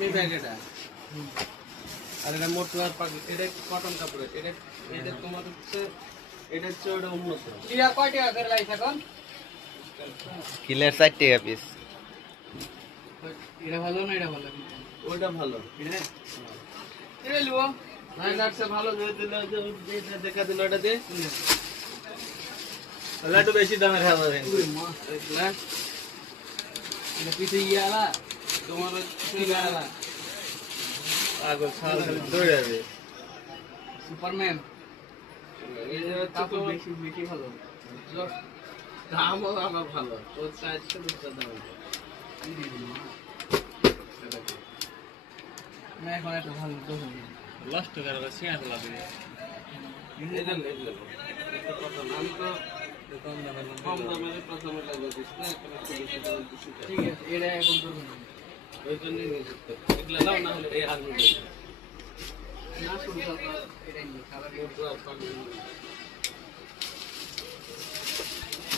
রেশমি bag এটা। আর এটা মোটুয়ার পাক, এটা কটন কাপড়, এটা এটা তোমার হচ্ছে এটা হচ্ছে ওটা উন্নত। ইয়া কয় টাকা করে লাইছ এখন? কিলের 4 টাকা পিস। এটা ভালো না এটা ভালো? ওটা ভালো। এটা এটা লিও না নাটসে ভালো দিয়ে দিলে যে দেখা দিল ওটা দিয়ে তাহলে একটু বেশি দামের হবে কিন্তু। দেখলা এটা পিছে ইয়ালা তোমার ইয়ালা পাগল ছাল খালি দৌড়ে যাবে। সুপারম্যান এই যে হচ্ছে কাপড় তোমার বেশি বেশি ভালো। দামও আমার ভালো, ওর 400 টাকা দাম। না এখন একটা ভালো দোকান লস্ট করে ছিঁড়া ফেলা দিবে। এটা লেগে এটা কত নাম তো কম দামের কম দামের প্রথমে লাগিয়ে দিস না, এখন একটু বেশি দামে দিচ্ছি। ঠিক আছে এটা এখন দোকান ওই জন্যই নিয়ে যেতে এগুলো দাও না হলে এই আর্মি না শুরু করব এটা নিয়ে খাবার মোটু আর পাগল